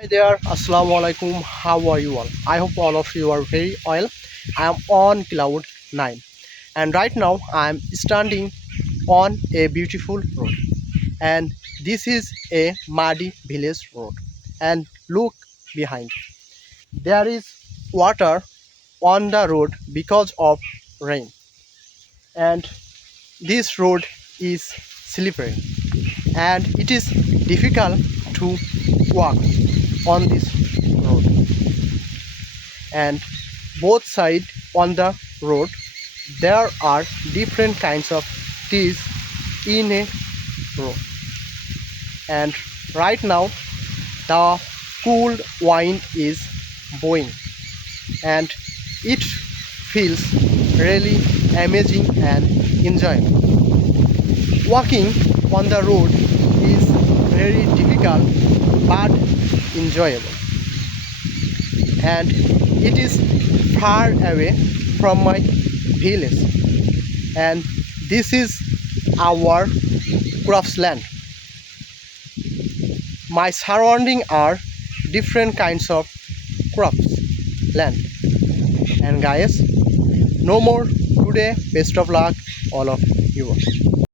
Hi there, Assalamu alaikum. How are you all? I hope all of you are very well. I am on cloud 9, and right now I am standing on a beautiful road, and this is a muddy village road. And look behind, there is water on the road because of rain, and this road is slippery, and it is difficult to walk on this road. And both sides on the road there are different kinds of trees in a row, and right now the cool wind is blowing, and it feels really amazing and enjoyable. Walking on the road is very difficult but enjoyable, and it is far away from my village, and this is our crops land. My surrounding are different kinds of crops land. And guys, no more today. Best of luck all of you.